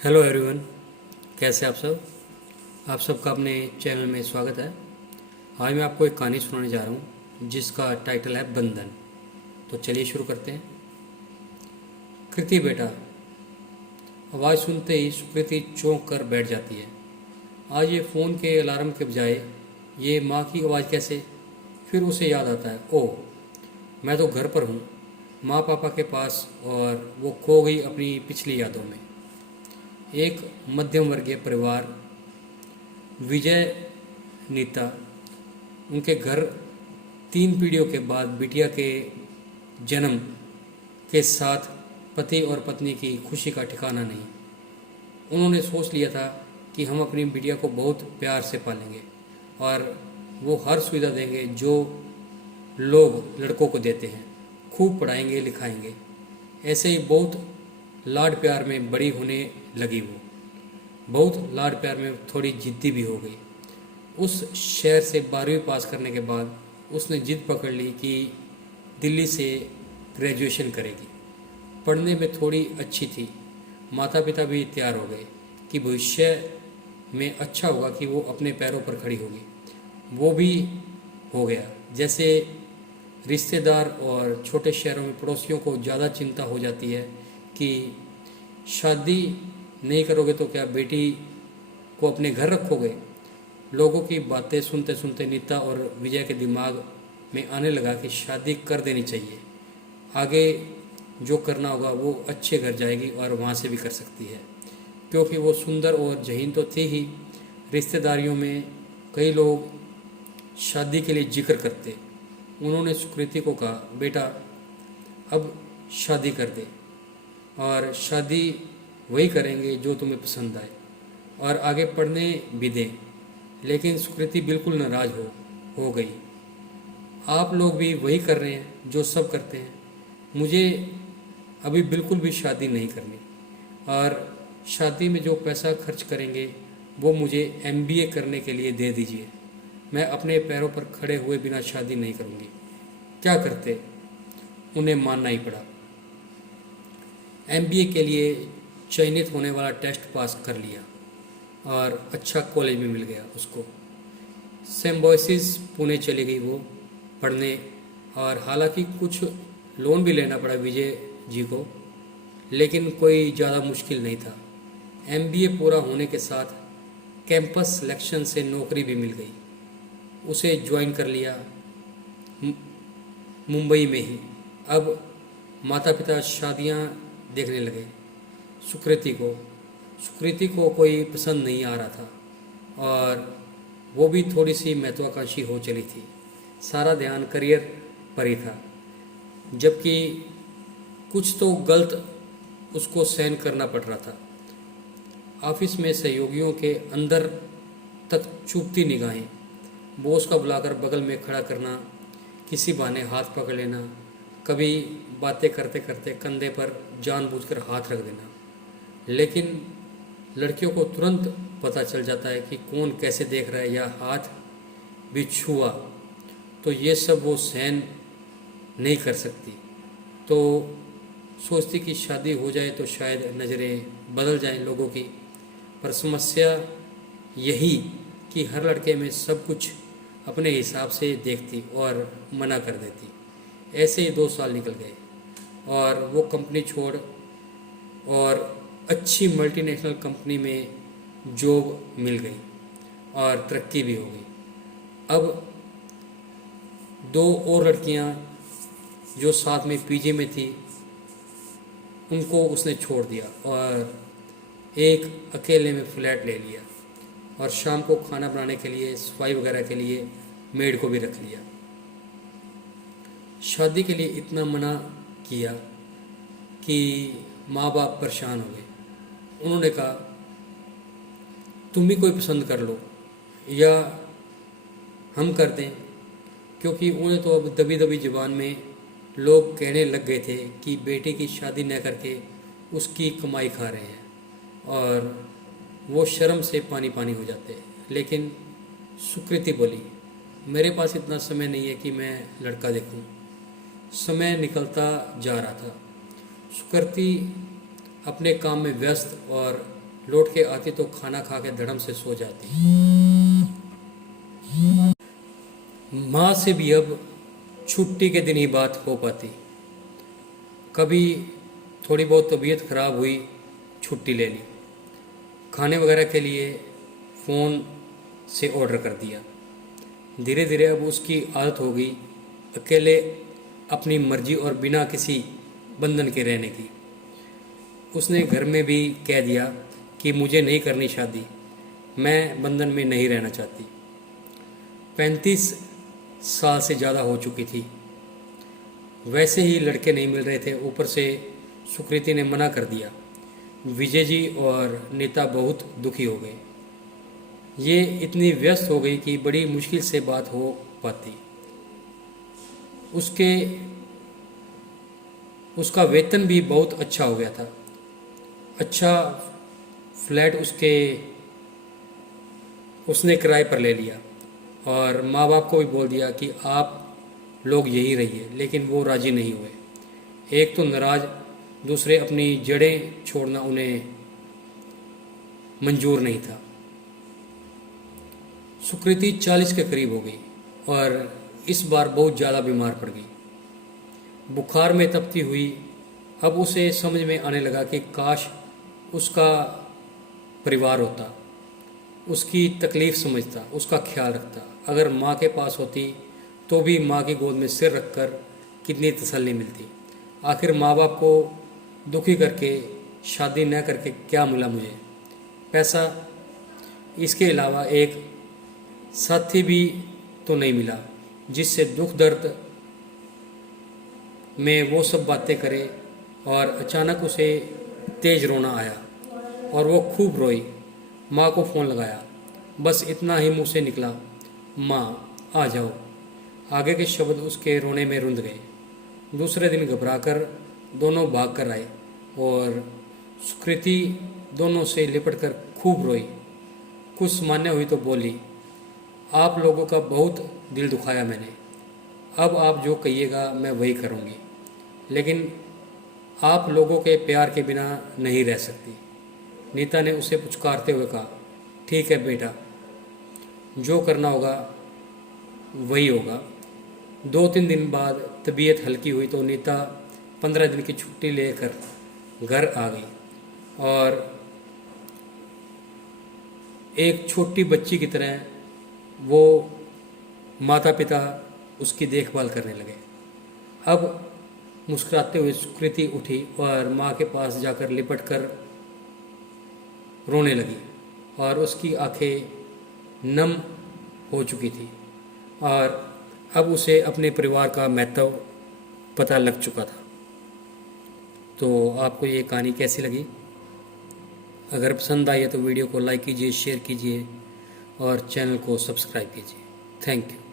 Hello everyone, कैसे आप सब। आप सबका अपने चैनल में स्वागत है। आज मैं आपको एक कहानी सुनाने जा रहा हूँ जिसका टाइटल है बंधन। तो चलिए शुरू करते हैं। कृति बेटा। आवाज़ सुनते ही सुकृति चौंक कर बैठ जाती है। आज ये फ़ोन के अलार्म के बजाय ये माँ की आवाज़ कैसे। फिर उसे याद आता है, ओह मैं तो घर पर हूँ, माँ पापा के पास, और वो खो गई अपनी पिछली यादों में। एक मध्यम वर्गीय परिवार, विजय, नीता, उनके घर 3 पीढ़ियों के बाद बिटिया के जन्म के साथ पति और पत्नी की खुशी का ठिकाना नहीं। उन्होंने सोच लिया था कि हम अपनी बिटिया को बहुत प्यार से पालेंगे और वो हर सुविधा देंगे जो लोग लड़कों को देते हैं। खूब पढ़ाएंगे लिखाएंगे। ऐसे ही बहुत लाड प्यार में बड़ी होने लगी वो। बहुत लाड प्यार में थोड़ी जिद्दी भी हो गई। उस शहर से 12वीं पास करने के बाद उसने जिद पकड़ ली कि दिल्ली से ग्रेजुएशन करेगी। पढ़ने में थोड़ी अच्छी थी। माता पिता भी तैयार हो गए कि भविष्य में अच्छा होगा कि वो अपने पैरों पर खड़ी होगी। वो भी हो गया। जैसे रिश्तेदार और छोटे शहरों में पड़ोसियों को ज़्यादा चिंता हो जाती है कि शादी नहीं करोगे तो क्या बेटी को अपने घर रखोगे। लोगों की बातें सुनते सुनते नीता और विजय के दिमाग में आने लगा कि शादी कर देनी चाहिए। आगे जो करना होगा वो अच्छे घर जाएगी और वहाँ से भी कर सकती है, क्योंकि वो सुंदर और जहीन तो थी ही। रिश्तेदारियों में कई लोग शादी के लिए जिक्र करते। उन्होंने सुकृति को कहा, बेटा अब शादी कर दे, और शादी वही करेंगे जो तुम्हें पसंद आए, और आगे पढ़ने भी दें। लेकिन सुकृति बिल्कुल नाराज़ हो गई। आप लोग भी वही कर रहे हैं जो सब करते हैं। मुझे अभी बिल्कुल भी शादी नहीं करनी, और शादी में जो पैसा खर्च करेंगे वो मुझे एमबीए करने के लिए दे दीजिए। मैं अपने पैरों पर खड़े हुए बिना शादी नहीं करूँगी। क्या करते, उन्हें मानना ही पड़ा। एमबीए के लिए चयनित होने वाला टेस्ट पास कर लिया और अच्छा कॉलेज में मिल गया उसको। सिम्बायोसिस पुणे चली गई वो पढ़ने, और हालांकि कुछ लोन भी लेना पड़ा विजय जी को, लेकिन कोई ज़्यादा मुश्किल नहीं था। एमबीए पूरा होने के साथ कैंपस सिलेक्शन से नौकरी भी मिल गई। उसे ज्वाइन कर लिया मुंबई में ही। अब माता पिता शादियां देखने लगे। सुकृति को कोई पसंद नहीं आ रहा था, और वो भी थोड़ी सी महत्वाकांक्षी हो चली थी। सारा ध्यान करियर पर ही था, जबकि कुछ तो गलत उसको सहन करना पड़ रहा था। ऑफिस में सहयोगियों के अंदर तक चुभती निगाहें, बॉस का बुलाकर बगल में खड़ा करना, किसी बहाने हाथ पकड़ लेना, कभी बातें करते करते कंधे पर जानबूझकर हाथ रख देना। लेकिन लड़कियों को तुरंत पता चल जाता है कि कौन कैसे देख रहा है, या हाथ भी छुआ तो ये सब वो सहन नहीं कर सकती। तो सोचती कि शादी हो जाए तो शायद नज़रें बदल जाएं लोगों की। पर समस्या यही कि हर लड़के में सब कुछ अपने हिसाब से देखती और मना कर देती। ऐसे ही 2 साल निकल गए और वो कंपनी छोड़ और अच्छी मल्टीनेशनल कंपनी में जॉब मिल गई और तरक्की भी हो गई। अब 2 और लड़कियां जो साथ में पीजी में थी उनको उसने छोड़ दिया और एक अकेले में फ्लैट ले लिया, और शाम को खाना बनाने के लिए, सफाई वगैरह के लिए मेड को भी रख लिया। शादी के लिए इतना मना किया कि माँ बाप परेशान हो गए। उन्होंने कहा, तुम भी कोई पसंद कर लो या हम कर दें, क्योंकि उन्हें तो अब दबी दबी जुबान में लोग कहने लग गए थे कि बेटे की शादी न करके उसकी कमाई खा रहे हैं, और वो शर्म से पानी पानी हो जाते। लेकिन सुकृति बोली, मेरे पास इतना समय नहीं है कि मैं लड़का देखूं। समय निकलता जा रहा था। सुकृति अपने काम में व्यस्त और लौट के आती तो खाना खा के धड़म से सो जाती। माँ से भी अब छुट्टी के दिन ही बात हो पाती। कभी थोड़ी बहुत तबीयत खराब हुई, छुट्टी ले ली। खाने वगैरह के लिए फ़ोन से ऑर्डर कर दिया। धीरे धीरे अब उसकी आदत हो गई अकेले अपनी मर्जी और बिना किसी बंधन के रहने की। उसने घर में भी कह दिया कि मुझे नहीं करनी शादी, मैं बंधन में नहीं रहना चाहती। 35 साल से ज़्यादा हो चुकी थी। वैसे ही लड़के नहीं मिल रहे थे, ऊपर से सुकृति ने मना कर दिया। विजय जी और नीता बहुत दुखी हो गए। ये इतनी व्यस्त हो गई कि बड़ी मुश्किल से बात हो पाती। उसका वेतन भी बहुत अच्छा हो गया था। अच्छा फ्लैट उसने किराए पर ले लिया और माँ बाप को भी बोल दिया कि आप लोग यहीं रहिए, लेकिन वो राजी नहीं हुए। एक तो नाराज, दूसरे अपनी जड़ें छोड़ना उन्हें मंजूर नहीं था। सुकृति 40 के करीब हो गई और इस बार बहुत ज़्यादा बीमार पड़ गई। बुखार में तपती हुई। अब उसे समझ में आने लगा कि काश उसका परिवार होता, उसकी तकलीफ़ समझता, उसका ख्याल रखता। अगर माँ के पास होती तो भी माँ की गोद में सिर रखकर कितनी तसल्ली मिलती। आखिर माँ बाप को दुखी करके शादी न करके क्या मिला मुझे? पैसा। इसके अलावा एक साथी भी तो नहीं मिला जिससे दुख दर्द में वो सब बातें करे। और अचानक उसे तेज रोना आया और वो खूब रोई। माँ को फ़ोन लगाया, बस इतना ही मुँह से निकला, माँ आ जाओ। आगे के शब्द उसके रोने में रुंध गए। दूसरे दिन घबराकर दोनों भाग कर आए और सुकृति दोनों से लिपटकर खूब रोई। कुछ सामान्य हुई तो बोली, आप लोगों का बहुत दिल दुखाया मैंने। अब आप जो कहिएगा मैं वही करूँगी, लेकिन आप लोगों के प्यार के बिना नहीं रह सकती। नीता ने उसे पुचकारते हुए कहा, ठीक है बेटा, जो करना होगा वही होगा। 2-3 दिन बाद तबीयत हल्की हुई तो नीता 15 दिन की छुट्टी लेकर घर आ गई और एक छोटी बच्ची की तरह वो माता पिता उसकी देखभाल करने लगे। अब मुस्कुराते हुए सुकृति उठी और माँ के पास जाकर लिपट कर रोने लगी और उसकी आंखें नम हो चुकी थी और अब उसे अपने परिवार का महत्व पता लग चुका था। तो आपको ये कहानी कैसी लगी? अगर पसंद आई है तो वीडियो को लाइक कीजिए, शेयर कीजिए और चैनल को सब्सक्राइब कीजिए। Thank you.